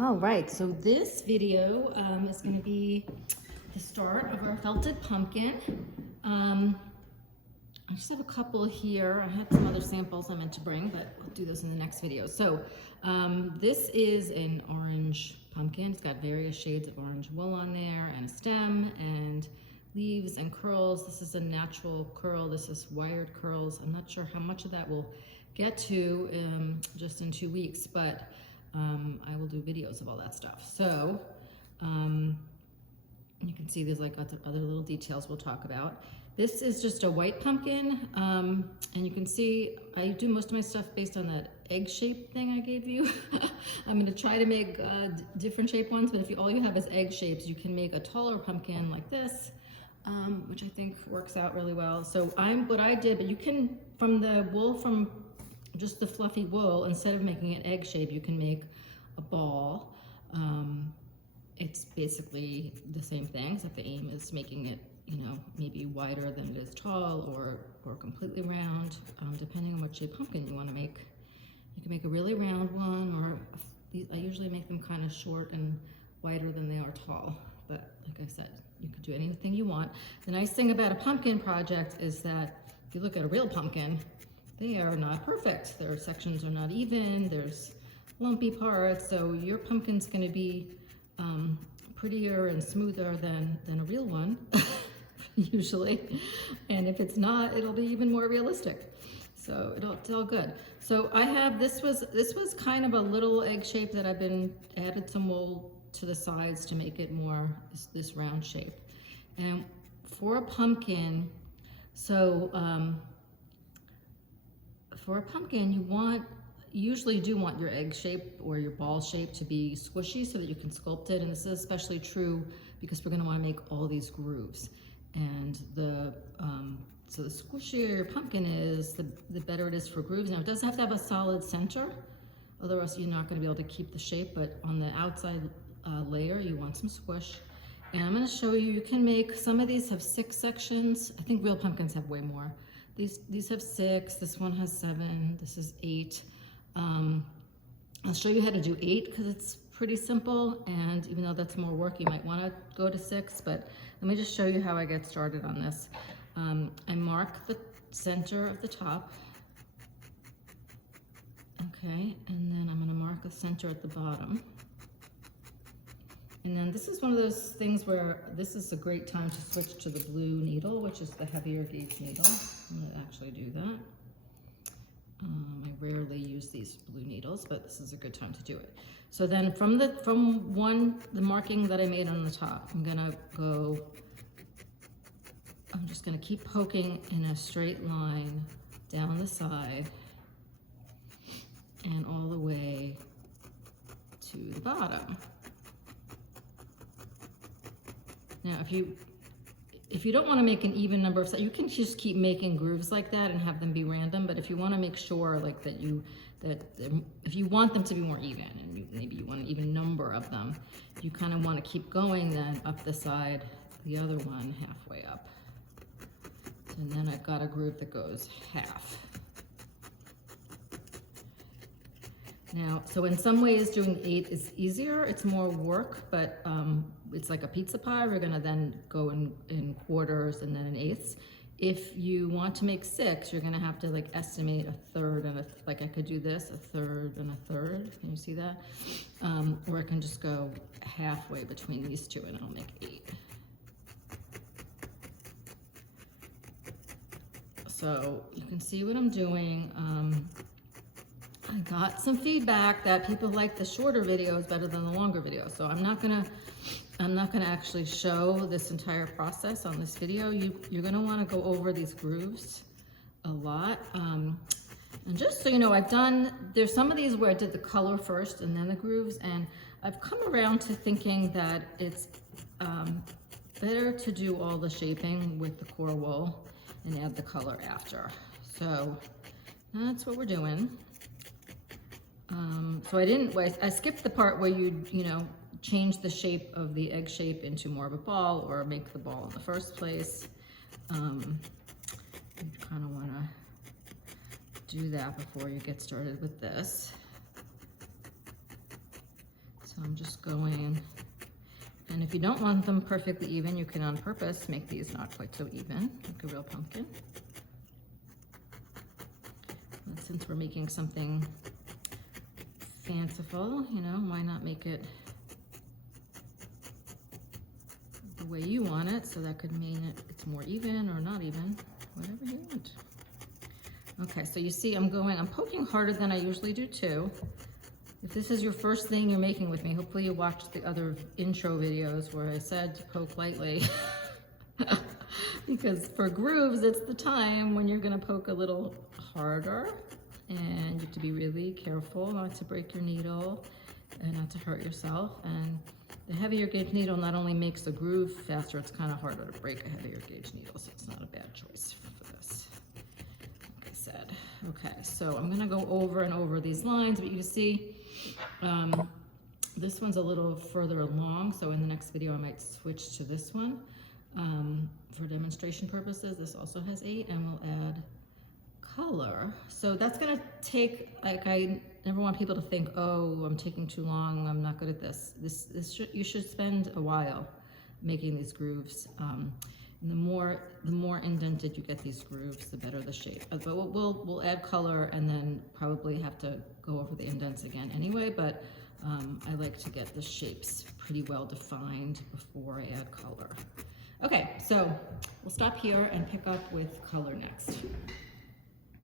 All right, so this video is going to be the start of our felted pumpkin. I just have a couple here. I had some other samples I meant to bring, but I'll do those in the next video. So this is an orange pumpkin. It's got various shades of orange wool on there and a stem and leaves and curls. This is a natural curl. This is wired curls. I'm not sure how much of that we'll get to just in 2 weeks, but I will do videos of all that stuff. So you can see there's like other little details we'll talk about. This is just a white pumpkin, and you can see I do most of my stuff based on that egg shape thing I gave you. I'm going to try to make different shape ones, but if all you have is egg shapes, you can make a taller pumpkin like this, which I think works out really well. So what I did, but you can, from the wool, from just the fluffy wool, instead of making an egg shape, you can make a ball. It's basically the same thing, except the aim is making it, you know, maybe wider than it is tall, or completely round, depending on what shape pumpkin you want to make. You can make a really round one, or I usually make them kind of short and wider than they are tall. But like I said, you can do anything you want. The nice thing about a pumpkin project is that if you look at a real pumpkin, they are not perfect. Their sections are not even, there's lumpy parts, so your pumpkin's going to be prettier and smoother than a real one, usually. And if it's not, it'll be even more realistic. So it's all good. So I have, this was kind of a little egg shape that I've added some wool to the sides to make it more this round shape. And for a pumpkin, so for a pumpkin, you usually do want your egg shape or your ball shape to be squishy so that you can sculpt it. And this is especially true because we're going to want to make all these grooves. And so the squishier your pumpkin is, the better it is for grooves. Now it does have to have a solid center, otherwise you're not going to be able to keep the shape, but on the outside layer you want some squish. And I'm going to show you, you can make, some of these have 6 sections. I think real pumpkins have way more. These have 6, this one has 7, this is 8. I'll show you how to do 8 because it's pretty simple, and even though that's more work, you might want to go to 6, but let me just show you how I get started on this. I mark the center of the top, okay, and then I'm going to mark the center at the bottom. And then this is one of those things where this is a great time to switch to the blue needle, which is the heavier gauge needle. I'm going to actually do that. I rarely use these blue needles, but this is a good time to do it. So then from the marking that I made on the top, I'm just gonna keep poking in a straight line down the side and all the way to the bottom. Now, if you don't want to make an even number of, you can just keep making grooves like that and have them be random. But if you want to make sure, like if you want them to be more even, and maybe you want an even number of them, you kind of want to keep going then up the side, the other one halfway up. And then I've got a groove that goes half. Now, so in some ways doing 8 is easier, it's more work, but it's like a pizza pie. We're gonna then go in quarters and then in eighths. If you want to make 6, you're gonna have to like estimate a third and like I could do this, a third and a third, can you see that? Or I can just go halfway between these two and I'll make 8. So you can see what I'm doing. I got some feedback that people like the shorter videos better than the longer videos. So I'm not gonna actually show this entire process on this video. You're gonna wanna go over these grooves a lot. And just so you know, there's some of these where I did the color first and then the grooves, and I've come around to thinking that it's better to do all the shaping with the core wool and add the color after. So that's what we're doing. So I skipped the part where you change the shape of the egg shape into more of a ball or make the ball in the first place. You kind of want to do that before you get started with this. So So I'm just going, and if you don't want them perfectly even, you can on purpose make these not quite so even, like a real pumpkin. And since we're making something fanciful, you know, why not make it the way you want it? So that could mean it's more even or not even, whatever you want. Okay, so you see I'm poking harder than I usually do too. If this is your first thing you're making with me, hopefully you watched the other intro videos where I said to poke lightly. Because for grooves, it's the time when you're gonna poke a little harder, and you have to be really careful not to break your needle and not to hurt yourself. And the heavier gauge needle not only makes the groove faster, it's kind of harder to break a heavier gauge needle, so it's not a bad choice for this, like I said. Okay, so I'm gonna go over and over these lines, but you see, this one's a little further along, so in the next video I might switch to this one. For demonstration purposes, this also has 8, and we'll add color. So that's gonna take, like, I never want people to think, oh, I'm taking too long, I'm not good at this. You should spend a while making these grooves. And the more indented you get these grooves, the better the shape. But we'll add color and then probably have to go over the indents again anyway, but I like to get the shapes pretty well defined before I add color. Okay, so we'll stop here and pick up with color next.